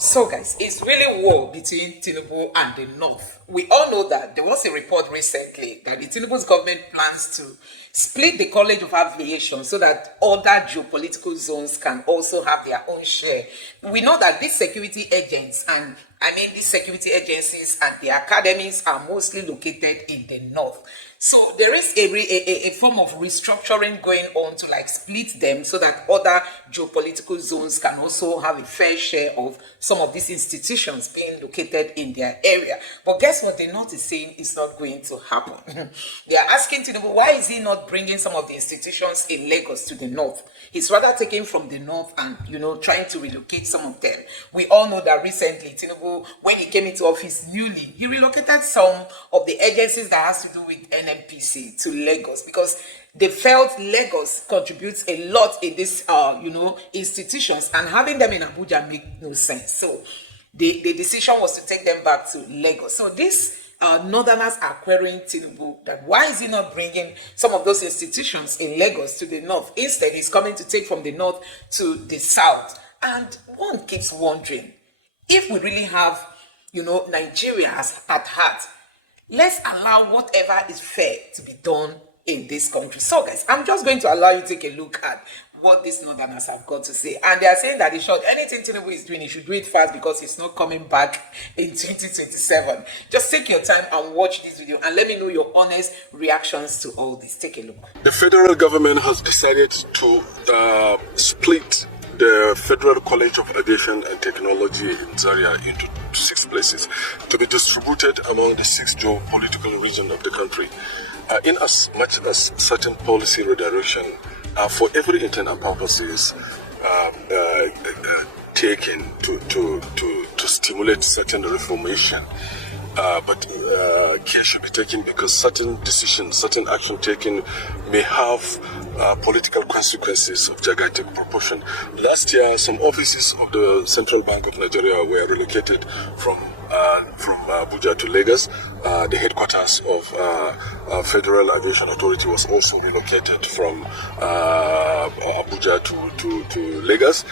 So, guys, it's really war between Tinubu and the North. We all know that there was a report recently that the Tinubu's government plans to split the College of Aviation so that other geopolitical zones can also have their own share. We know that these security agents these security agencies and the academies are mostly located in the North. So there is a form of restructuring going on to like split them so that other geopolitical zones can also have a fair share of some of these institutions being located in their area. But guess what? The North is saying is not going to happen. They are asking Tinubu, why is he not bringing some of the institutions in Lagos to the North? He's rather taking from the North and, trying to relocate some of them. We all know that recently, Tinubu, when he came into office newly, he relocated some of the agencies that has to do with NNPC to Lagos because they felt Lagos contributes a lot in these, institutions, and having them in Abuja make no sense. So the decision was to take them back to Lagos. So this Northerners are querying Tinubu that why is he not bringing some of those institutions in Lagos to the North? Instead, he's coming to take from the North to the South. And one keeps wondering, if we really have, Nigeria at heart, let's allow whatever is fair to be done in this country. So, guys, I'm just going to allow you to take a look at what these Northerners have got to say. And they are saying that in short, anything Tinubu is doing, he should do it fast because he's not coming back in 2027. Just take your time and watch this video and let me know your honest reactions to all this. Take a look. The federal government has decided to split the Federal College of Aviation and Technology in Zaria into 6 places to be distributed among the 6 geopolitical regions of the country. In as much as certain policy redirection for every intent and purposes taken to stimulate certain reformation. But care should be taken because certain decisions, certain action taken may have political consequences of gigantic proportion. Last year, some offices of the Central Bank of Nigeria were relocated from Abuja to Lagos. The headquarters of Federal Aviation Authority was also relocated from Abuja to Lagos.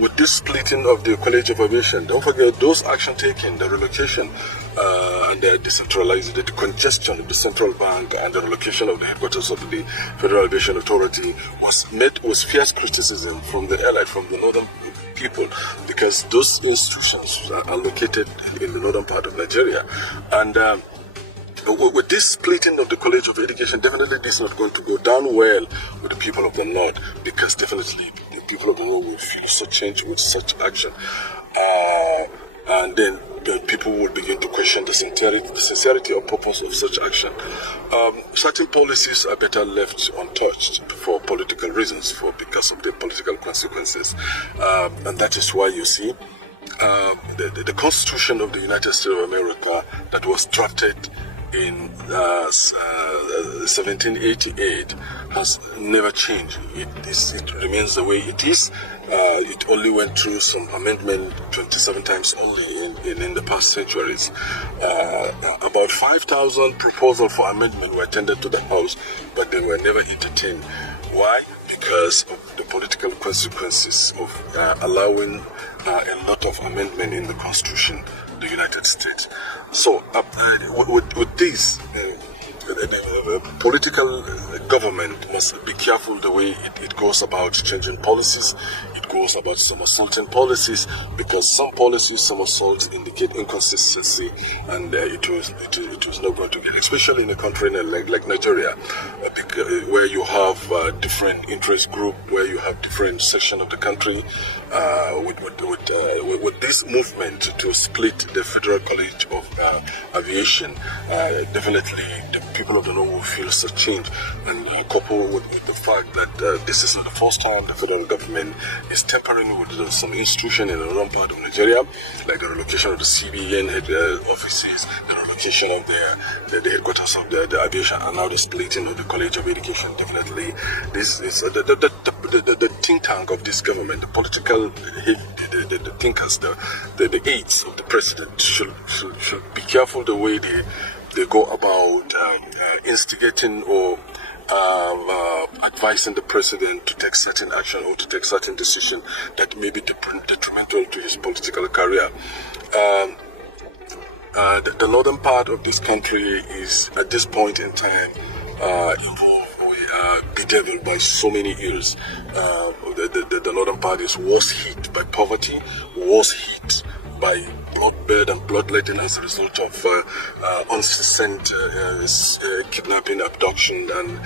With this splitting of the College of Aviation, don't forget those action taken, the relocation and the decentralized, the congestion of the central bank and the relocation of the headquarters of the Federal Aviation Authority was met with fierce criticism from the allied, from the northern people, because those institutions are located in the northern part of Nigeria. And with this splitting of the College of Education, definitely this is not going to go down well with the people of the North, because definitely the people of the North will feel such change with such action. And then people will begin to question the sincerity or purpose of such action. Certain policies are better left untouched for political reasons, because of the political consequences. And that is why you see the Constitution of the United States of America that was drafted in 1788 has never changed. It remains the way it is. It only went through some amendment 27 times only in the past centuries. About 5,000 proposals for amendment were tendered to the House, but they were never entertained. Why? Because of the political consequences of allowing a lot of amendment in the Constitution of the United States. So with this, the political government must be careful the way it goes about changing policies. It goes about somersaulting policies, because some policies, somersaults, indicate inconsistency, and it was not going to get, especially in a country like Nigeria, where you have different interest group, where you have different section of the country. With this movement to split the Federal College of Aviation, definitely the people of the North will feel such change, and coupled with the fact that this is not the first time the federal government is tampering with some institution in the northern part of Nigeria, like the relocation of the CBN head offices, the relocation of the headquarters of the aviation, and now the splitting of the College of Education. Definitely, this is the think tank of this government, the political the thinkers, the aides of the president should be careful the way they go about instigating or advising the president to take certain action or to take certain decision that may be detrimental to his political career. The northern part of this country is, at this point in time, involved or bedeviled by so many ills. The northern part is worst hit by poverty, worst hit by bloodbath and bloodletting as a result of incessant kidnapping, abduction, and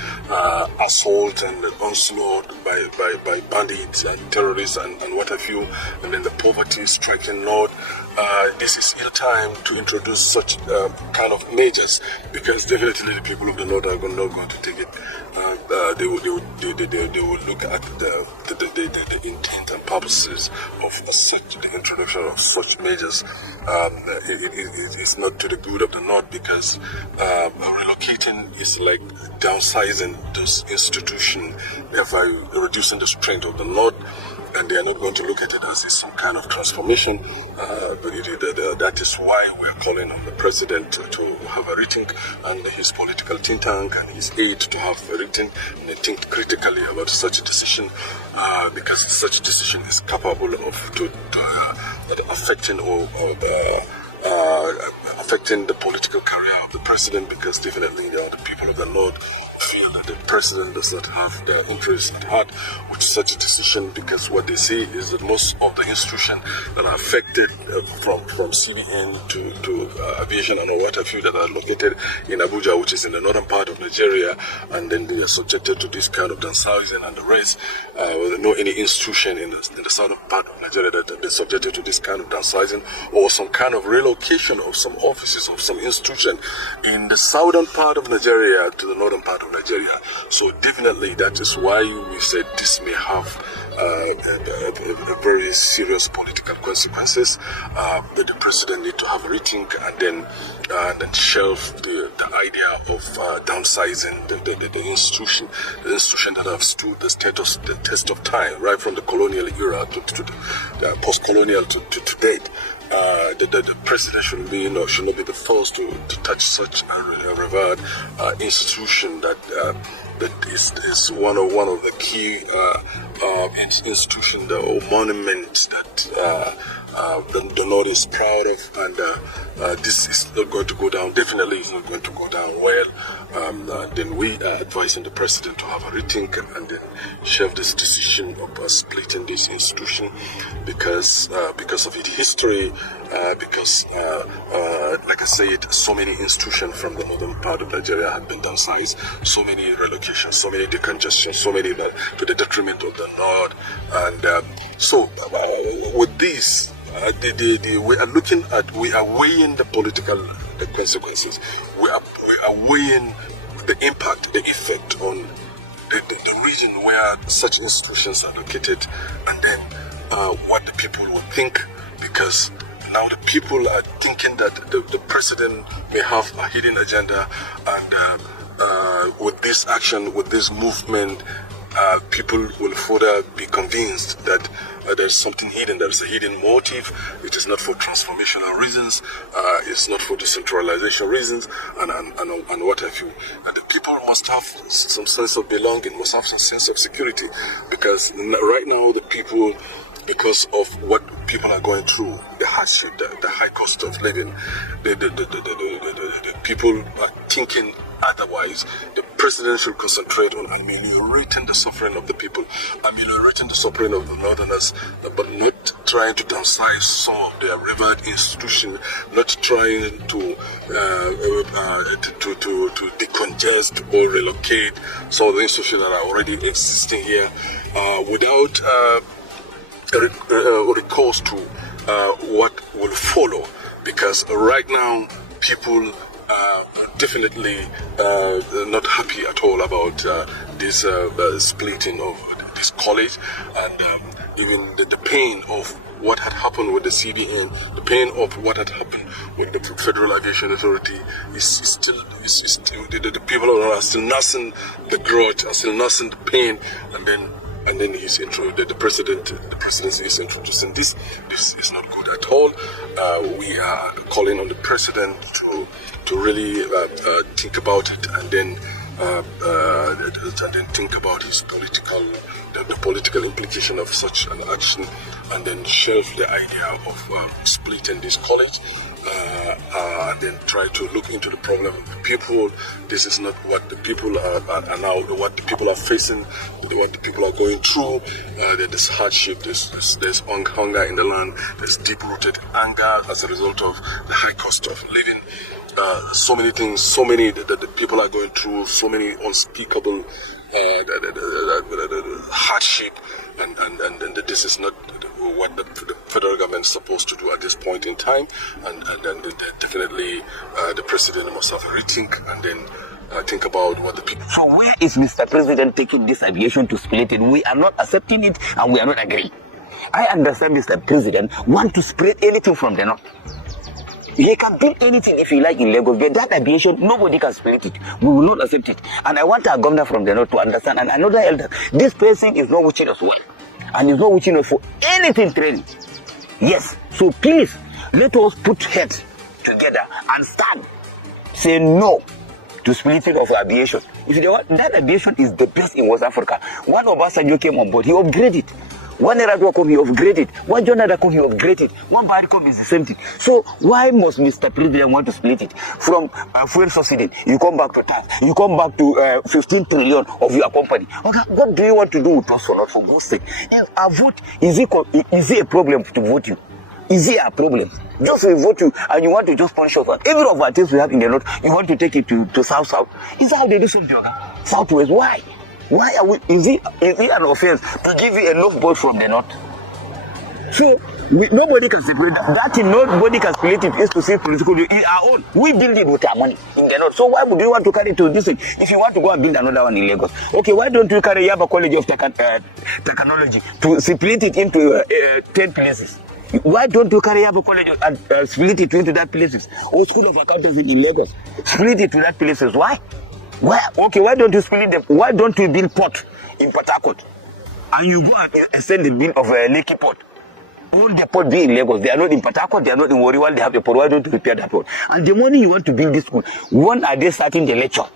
assault and onslaught by bandits and terrorists and what have you. And then the poverty striking north. This is ill time to introduce such kind of measures, because definitely the people of the north are not going to take it. They will look at the intent and purposes of the introduction of such measures. It's not to the good of the north, because relocating is like downsizing those institutions, thereby reducing the strength of the north. And they are not going to look at it as some kind of transformation. But that is why we're calling on the president to have a rethink, and his political think tank and his aide to have a rethink and think critically about such a decision, because such a decision is capable of affecting affecting the political career of the president, because definitely the people of the north feel that the president does not have their interests at heart with such a decision, because what they see is that most of the institutions that are affected from CBN to aviation and what have you that are located in Abuja, which is in the northern part of Nigeria, and then they are subjected to this kind of downsizing and the rest. No any institution in the southern part of Nigeria that they're subjected to this kind of downsizing or some kind of relocation of some offices of some institution in the southern part of Nigeria to the northern part of Nigeria. So definitely that is why we said this may have a very serious political consequences. That the president need to have a rethink and then shelve the idea of downsizing the institution that have stood the test of time, right from the colonial era to the post-colonial to date. The president should not be the first to touch such a revered institution that is one of the key institutions or monuments that the North is proud of, and this is not going to go down. Definitely, it's not going to go down well. Then we are advising the president to have a rethink and then shelve this decision of splitting this institution because of its history. Because, like I said, so many institutions from the northern part of Nigeria have been downsized, so many relocations, so many decongestions, so many to the detriment of the north. And so, with this, we are weighing the political consequences. We are weighing the impact, the effect on the region where such institutions are located, and then what the people will think, because now the people are thinking that the president may have a hidden agenda, and with this action, with this movement, people will further be convinced that there's something hidden, there's a hidden motive. It is not for transformational reasons, it's not for decentralization reasons, and what have you. And the people must have some sense of belonging, must have some sense of security, because right now the people, because of what people are going through, the hardship, the high cost of living, the people are thinking otherwise. The president should concentrate on ameliorating the suffering of the people, ameliorating the suffering of the northerners, but not trying to downsize some of their revered institutions, not trying to decongest or relocate some of the institutions that are already existing here without recourse to what will follow, because right now people are definitely not happy at all about this splitting of this college, and even the pain of what had happened with the CBN, the pain of what had happened with the Federal Aviation Authority is still the people are still nursing the grudge, are still nursing the pain, and then the presidency is introducing this. This is not good at all. We are calling on the president to really think about it, and then and then think about his the political implication of such an action, and then shelve the idea of splitting this college, and then try to look into the problem of the people. This is not what the people are now, what the people are facing, what the people are going through. There's hardship, there's hunger in the land, there's deep-rooted anger as a result of the high cost of living. So many things, so many that the people are going through, so many unspeakable hardship, and this is not what the federal government is supposed to do at this point in time, and then definitely the president must have a rethink, and then think about what the people. So where is Mr. President taking this aviation to split it? We are not accepting it, and we are not agreeing. I understand Mr. President want to spread anything from the north. He can build anything if he like in Lagos, but that aviation, nobody can split it. We will not accept it. And I want our governor from the north to understand, and another elder, this person is not watching us well, and is not watching us for anything training. Yes, so please, let us put heads together and stand. Say no to splitting of aviation. If they want, that aviation is the best in West Africa. One Obasanjo came on board, he upgraded. One Eradua come, he upgraded. One John Ada come, he upgraded. One Bad come is the same thing. So why must Mr. President want to split it? From fuel subsidy, you come back to tax. You come back to 15 trillion of your company. Okay, what do you want to do with us or not, for God's sake? If a vote, is it a problem to vote you? Is it a problem? Just we vote you and you want to just punish us. Every of our things we have in the north, you want to take it to south. Is that how they do something? Southwest, why? Why are we, is it an offense to give you enough votes from the north? So, nobody can separate that thing, nobody can split it, is to say political, it's our own. We build it with our money in the north. So why would you want to carry it to this thing? If you want to go and build another one in Lagos, okay, why don't you carry Yaba College of Technology to split it into 10 places? Why don't you carry Yaba College and split it into that places? Or School of Accountancy in Lagos, split it to that places? Why? Okay, why don't you split them? Why don't you build port in Port Harcourt? And you go and send the bill of Lekki port. All the port be in Lagos. They are not in Port Harcourt, they are not in Wariwal, they have a port. Why don't you repair that port? And the money you want to build this school, when are they starting the lecture?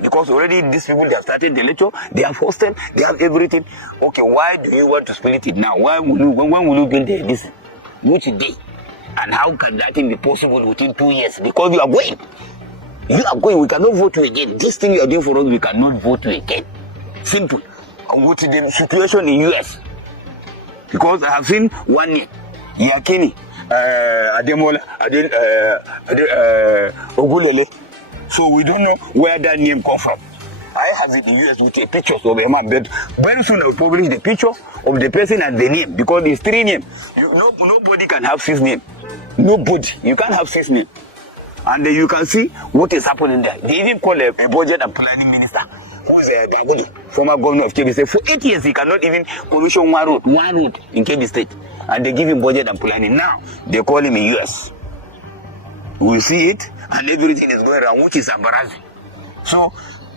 Because already these people, they have started the lecture, they have hostel, they have everything. Okay, why do you want to split it now? When will you build this? Which day? And how can that thing be possible within 2 years? Because you are going. You are going, we cannot vote you again. This thing you are doing for us, we cannot vote you again. Simple. And what's the situation in US? Because I have seen 1 year, Yakini, Ademola, Ogulele. So we don't know where that name come from. I have it in US with a picture of a man, but very soon I will publish the picture of the person and the name, because it's 3 names. Nobody can have 6 names. Nobody. You can't have 6 names. And you can see what is happening there. They even call a budget and planning minister, who is Dagudu, former governor of Kebbi State. For 8 years, he cannot even commission one road in Kebbi State. And they give him budget and planning. Now, they call him in US. We see it, and everything is going around, which is embarrassing. So,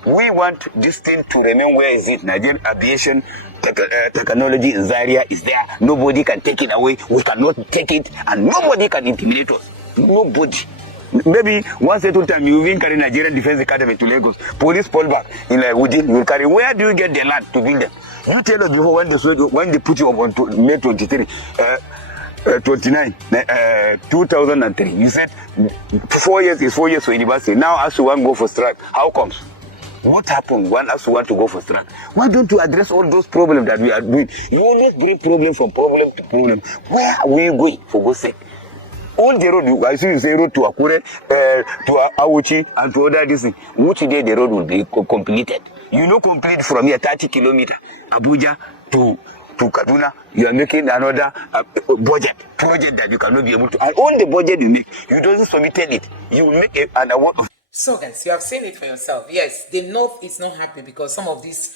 we want this thing to remain where is it. Nigerian aviation technology in Zaria is there. Nobody can take it away. We cannot take it, and nobody can intimidate us. Nobody. Maybe one settled time you even carry Nigerian Defense Academy to Lagos. Police pull back in Woodin, you will carry. Where do you get the land to build them? You tell us before when they put you up on May 23, 2003. You said 4 years is 4 years for university. Now as you want to go for strike, how comes? What happened when as you want to go for strike? Why don't you address all those problems that we are doing? You always bring problem from problem to problem. Where are we going, for God's sake? All the road, I see you say road to Akure, to Awuchi, and to other this thing. Which day the road will be completed? You know, complete from here 30 kilometers, Abuja to Kaduna. You are making another project that you cannot be able to. And all the budget you make, you don't submit it. You will make an award of. So guys, you have seen it for yourself. Yes, the North is not happy because some of these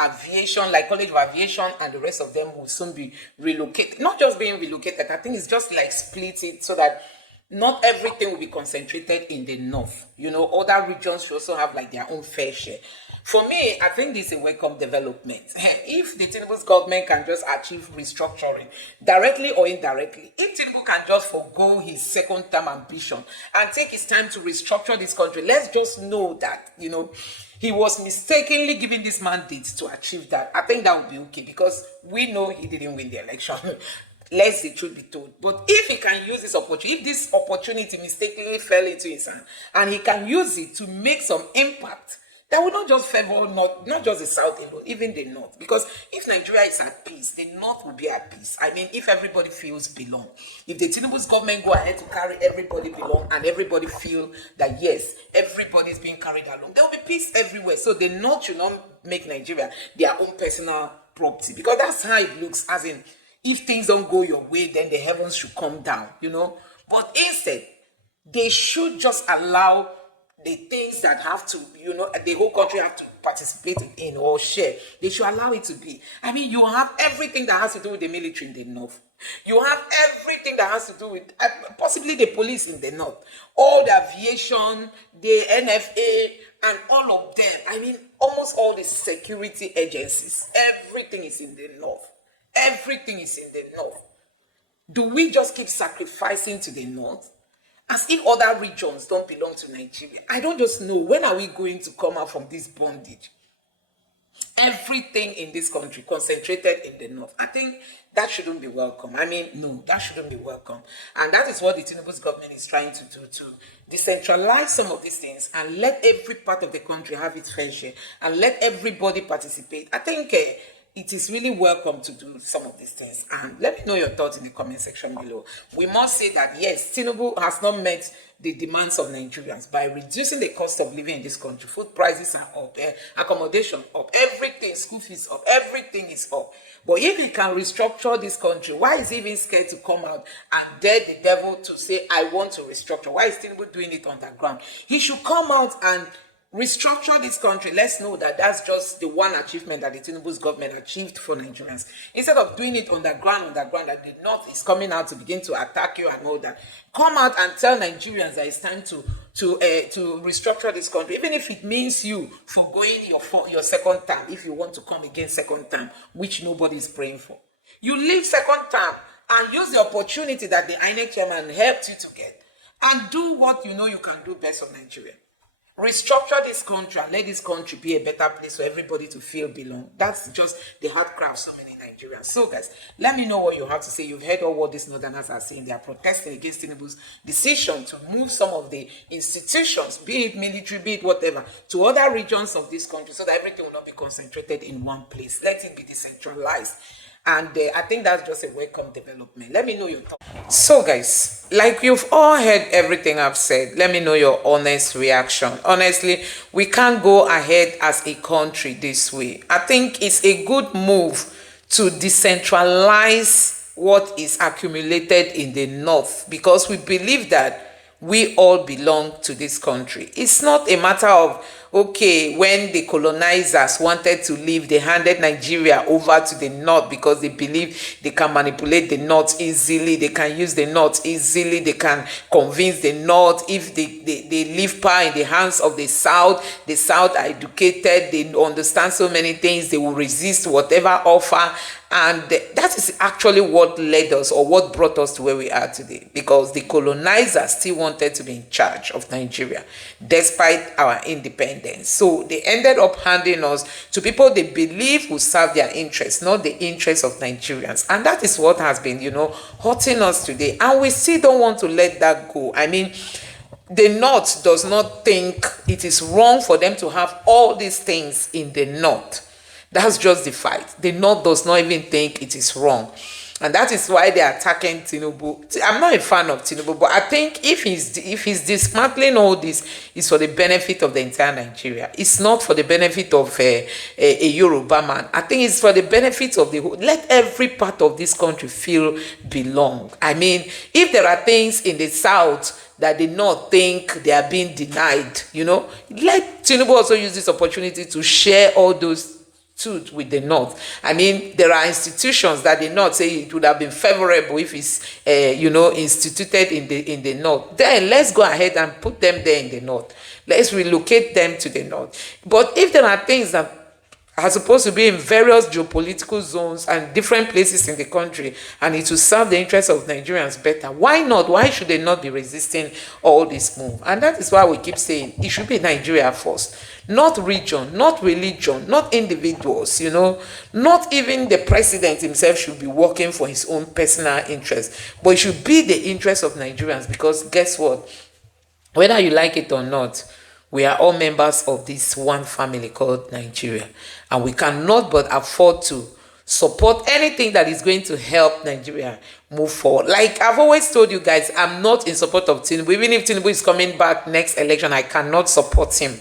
aviation, like College of Aviation and the rest of them will soon be relocated. Not just being relocated, I think it's just like split it so that not everything will be concentrated in the North. You know, other regions should also have like their own fair share. For me, I think this is a welcome development. If the Tinubu's government can just achieve restructuring, directly or indirectly, if Tinubu can just forgo his second-term ambition and take his time to restructure this country, let's just know that, you know, he was mistakenly given this mandate to achieve that, I think that would be okay, because we know he didn't win the election. Let the truth be told. But if he can use this opportunity, if this opportunity mistakenly fell into his hand, and he can use it to make some impact, that will not just favor not just the South alone, even the North. Because if Nigeria is at peace, the North will be at peace. I mean, if everybody feels belong, if the Tinubu's government go ahead to carry everybody belong, and everybody feel that yes, everybody is being carried along, there will be peace everywhere. So the North should not make Nigeria their own personal property, because that's how it looks. As in, if things don't go your way, then the heavens should come down, you know. But instead, they should just allow the things that have to, you know, the whole country have to participate in or share. They should allow it to be. I mean, you have everything that has to do with the military in the North. You have everything that has to do with possibly the police in the North, all the aviation, the NFA, and all of them. I mean, almost all the security agencies. Everything is in the North. Everything is in the North. Do we just keep sacrificing to the North as if other regions don't belong to Nigeria? I don't just know. When are we going to come out from this bondage? Everything in this country concentrated in the North. I think that shouldn't be welcome. I mean, no, that shouldn't be welcome. And that is what the Tinubu's government is trying to do, to decentralize some of these things and let every part of the country have its fair share and let everybody participate. I think it is really welcome to do some of these things. And let me know your thoughts in the comment section below. We must say that yes, Tinubu has not met the demands of Nigerians by reducing the cost of living in this country. Food prices are up, accommodation up, everything, school fees up, everything is up. But if he can restructure this country, why is he even scared to come out and dare the devil to say, I want to restructure? Why is Tinubu doing it underground? He should come out and restructure this country. Let's know that that's just the one achievement that the Tinubu's government achieved for Nigerians. Instead of doing it underground, that the North is coming out to begin to attack you and all that, come out and tell Nigerians that it's time to restructure this country, even if it means you forgoing your second term, if you want to come again second term, which nobody is praying for. You leave second term and use the opportunity that the INEC chairman helped you to get and do what you know you can do best for Nigeria. Restructure this country and let this country be a better place for everybody to feel belong. That's just the hard cry of so many Nigerians. So guys, let me know what you have to say. You've heard all what these Northerners are saying. They are protesting against Tinubu's decision to move some of the institutions, be it military, be it whatever, to other regions of this country so that everything will not be concentrated in one place. Let it be decentralized. And I think that's just a welcome development. Let me know your thoughts. So guys, like you've all heard everything I've said, let me know your honest reaction. Honestly, we can't go ahead as a country this way. I think it's a good move to decentralize what is accumulated in the North, because we believe that we all belong to this country. It's not a matter of, okay, when the colonizers wanted to leave, they handed Nigeria over to the North because they believe they can manipulate the North easily, they can use the North easily, they can convince the North. If they leave power in the hands of the South are educated, they understand so many things, they will resist whatever offer. And that is actually what led us, or what brought us to where we are today, because the colonizers still wanted to be in charge of Nigeria despite our independence. So they ended up handing us to people they believe will serve their interests, not the interests of Nigerians. And that is what has been, hurting us today. And we still don't want to let that go. I mean, the North does not think it is wrong for them to have all these things in the North. That's just the fight. The North does not even think it is wrong. And that is why they are attacking Tinubu. I'm not a fan of Tinubu, but I think if he's dismantling all this, it's for the benefit of the entire Nigeria. It's not for the benefit of a Yoruba man. I think it's for the benefit of the whole. Let every part of this country feel belong. I mean, if there are things in the South that they not think they are being denied, let Tinubu also use this opportunity to share all those with the North. I mean, there are institutions that the North say it would have been favorable if it's instituted in the North. Then let's go ahead and put them there in the North. Let's relocate them to the North. But if there are things that are supposed to be in various geopolitical zones and different places in the country, and it will serve the interests of Nigerians better. Why not? Why should they not be resisting all this move? And that is why we keep saying it should be Nigeria first, not region, not religion, not individuals, you know, not even the president himself should be working for his own personal interest, but it should be the interest of Nigerians, because guess what? Whether you like it or not, we are all members of this one family called Nigeria, and we cannot but afford to support anything that is going to help Nigeria move forward. Like I've always told you guys, I'm not in support of Tinubu. Even if Tinubu is coming back next election, I cannot support him.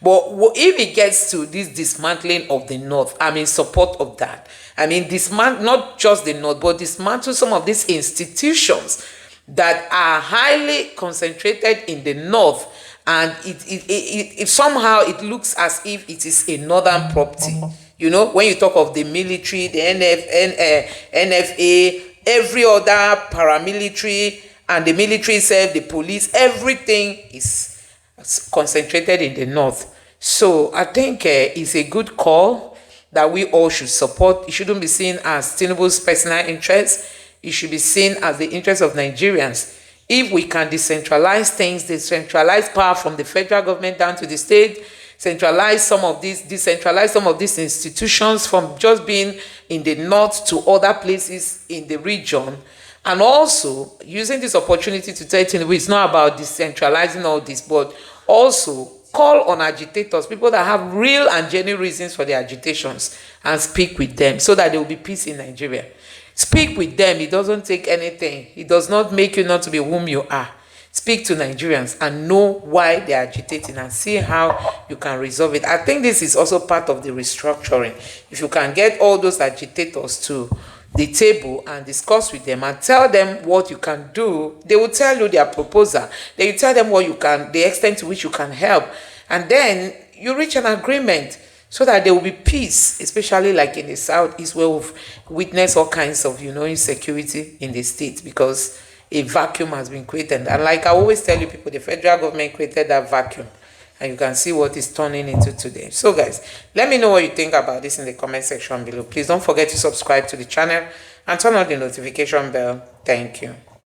But if it gets to this dismantling of the North, I'm in support of that. I mean, dismantle not just the North, but dismantle some of these institutions that are highly concentrated in the North, and it somehow it looks as if it is a northern property. You know, when you talk of the military, the NFA, every other paramilitary, and the military itself, the police, everything is concentrated in the North. So I think it's a good call that we all should support. It shouldn't be seen as Tinubu's personal interest. It should be seen as the interest of Nigerians. If we can decentralize things, decentralize power from the federal government down to the state, decentralize some of these institutions from just being in the North to other places in the region, and also using this opportunity to tell Tinubu it's not about decentralizing all this, but also call on agitators, people that have real and genuine reasons for their agitations, and speak with them so that there will be peace in Nigeria. Speak with them. It doesn't take anything. It does not make you not to be whom you are. Speak to Nigerians and know why they are agitating, and see how you can resolve it. I think this is also part of the restructuring. If you can get all those agitators to the table and discuss with them and tell them what you can do, they will tell you their proposal. They will tell them what you can, the extent to which you can help, and then you reach an agreement, so that there will be peace, especially like in the Southeast, where we've witnessed all kinds of, you know, insecurity in the state because a vacuum has been created. And like I always tell you people, the federal government created that vacuum, and you can see what it's turning into today. So guys, let me know what you think about this in the comment section below. Please don't forget to subscribe to the channel and turn on the notification bell. Thank you.